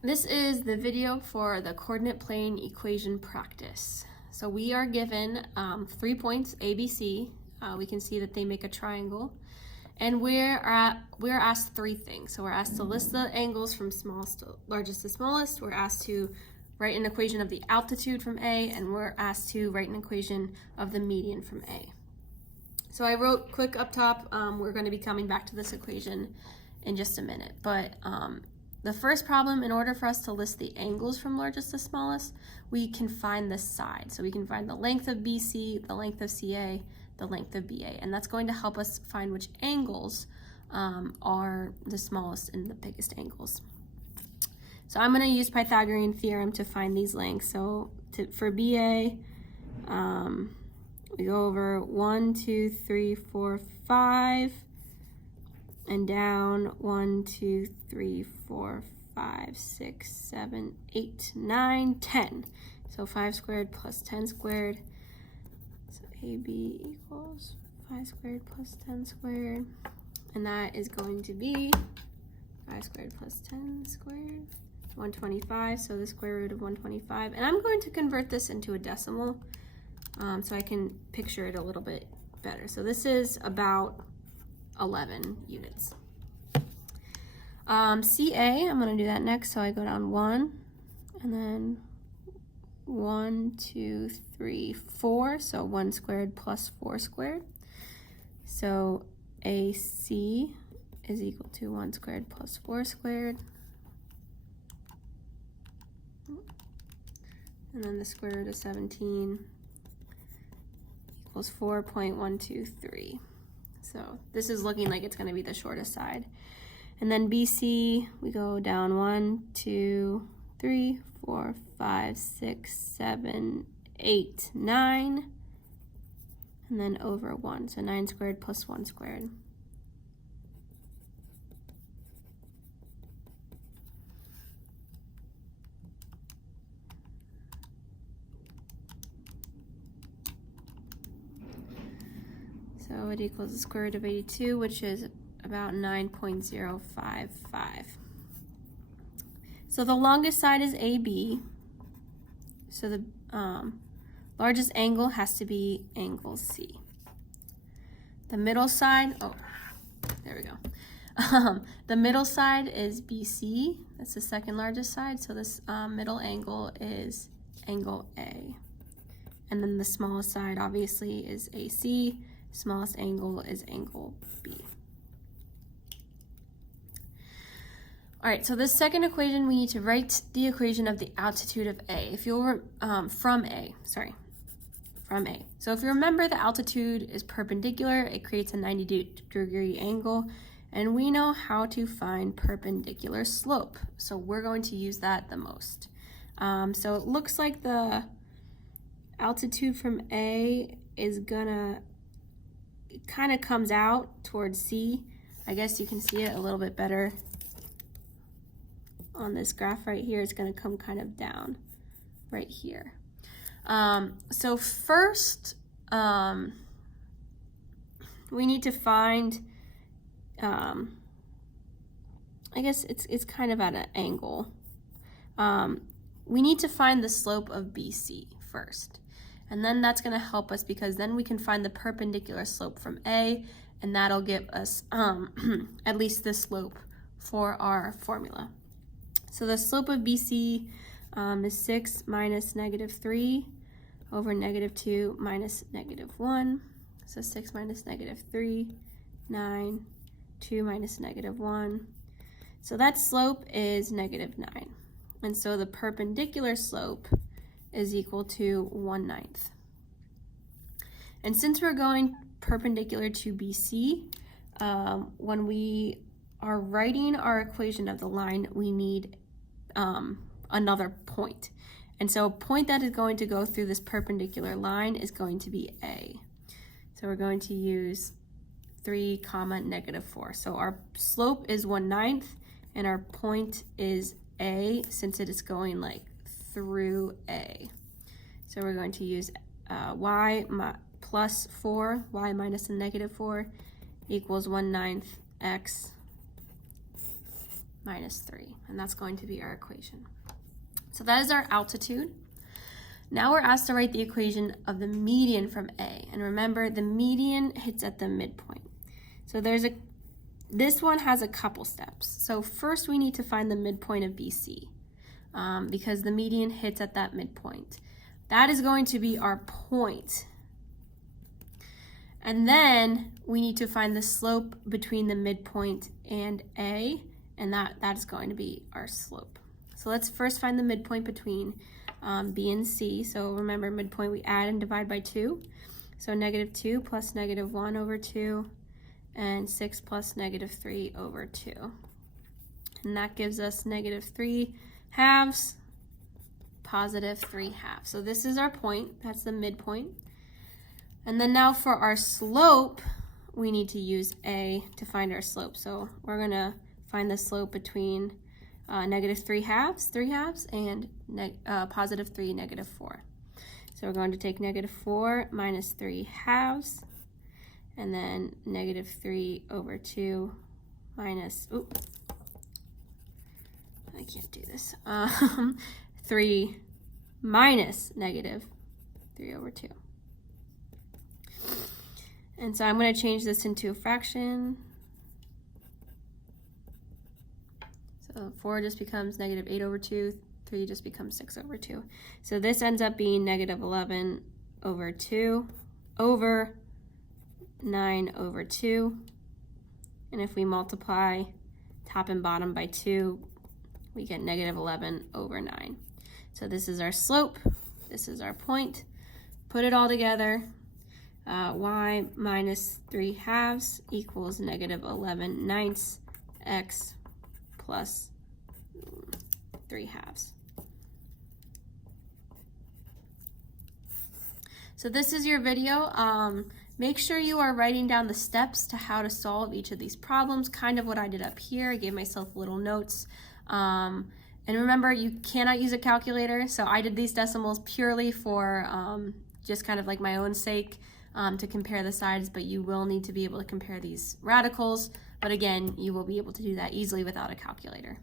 This is the video for the coordinate plane equation practice. So we are given 3 points, A, B, C. We can see that they make a triangle. And we're asked three things. So we're asked to list the angles from smallest to largest to smallest. We're asked to write an equation of the altitude from A, and we're asked to write an equation of the median from A. So I wrote quick up top, we're going to be coming back to this equation in just a minute. But the first problem, in order for us to list the angles from largest to smallest, we can find the side. So we can find the length of BC, the length of CA, the length of BA, and that's going to help us find which angles are the smallest and the biggest angles. So I'm going to use Pythagorean theorem to find these lengths. So for BA, we go over 1, 2, 3, 4, 5, and down 1, 2, 3, 4, 5, 6, 7, 8, 9, 10. So 5 squared plus 10 squared. So AB equals 5 squared plus 10 squared. And that is going to be 5 squared plus 10 squared, 125. So the square root of 125. And I'm going to convert this into a decimal so I can picture it a little bit better. So this is about 11 units. CA, I'm going to do that next. So I go down 1, and then 1, 2, 3, 4. So 1 squared plus 4 squared. So AC is equal to 1 squared plus 4 squared. And then the square root of 17 equals 4.123. So this is looking like it's going to be the shortest side. And then BC, we go down 1, 2, 3, 4, 5, 6, 7, 8, 9, and then over 1. So 9 squared plus 1 squared. So it equals the square root of 82, which is about 9.055. So the longest side is AB. So the largest angle has to be angle C. The middle side, oh, there we go. The middle side is BC. That's the second largest side. So this middle angle is angle A. And then the smallest side obviously is AC. Smallest angle is angle B. All right, so this second equation, we need to write the equation of the altitude of A. If you'll, from A. So if you remember, the altitude is perpendicular. It creates a 90-degree angle, and we know how to find perpendicular slope. So we're going to use that the most. So it looks like the altitude from A is gonna, it kind of comes out towards C. I guess you can see it a little bit better on this graph right here. It's going to come kind of down right here. So first, we need to find, I guess it's kind of at an angle. We need to find the slope of BC first. And then that's going to help us because then we can find the perpendicular slope from A, and that'll give us at least this slope for our formula. So the slope of BC is 6 minus -3 over -2 minus -1. So 6 minus -3, 9, 2 minus -1. So that slope is -9. And so the perpendicular slope is equal to 1/9. And since we're going perpendicular to BC, when we are writing our equation of the line, we need another point. And so a point that is going to go through this perpendicular line is going to be A. So we're going to use 3, -4. So our slope is 1/9, and our point is A, since it is going like through A. So we're going to use y plus 4, y minus a -4 equals 1/9 x minus 3, and that's going to be our equation. So that is our altitude. Now we're asked to write the equation of the median from A, and remember the median hits at the midpoint. So this one has a couple steps. So first we need to find the midpoint of BC because the median hits at that midpoint. That is going to be our point. And then we need to find the slope between the midpoint and A, and that is going to be our slope. So let's first find the midpoint between B and C. So remember, midpoint we add and divide by 2. So -2 plus -1 over 2, and 6 plus -3 over 2. And that gives us -3 halves, +3 halves. So this is our point, that's the midpoint. And then now for our slope, we need to use A to find our slope. So we're gonna find the slope between -3 halves, and +3, -4. So we're going to take -4 minus 3 halves, and then -3 over 2 minus, I can't do this, 3 minus -3 over 2. And so I'm going to change this into a fraction. So 4 just becomes -8 over 2, 3 just becomes 6 over 2. So this ends up being -11 over 2 over 9 over 2. And if we multiply top and bottom by 2, we get -11 over 9. So this is our slope, this is our point. Put it all together. Y minus 3 halves equals -11 ninths x plus 3 halves. So this is your video. Make sure you are writing down the steps to how to solve each of these problems, kind of what I did up here. I gave myself little notes. And remember, you cannot use a calculator, so I did these decimals purely for just kind of like my own sake, to compare the sides, but you will need to be able to compare these radicals. But again, you will be able to do that easily without a calculator.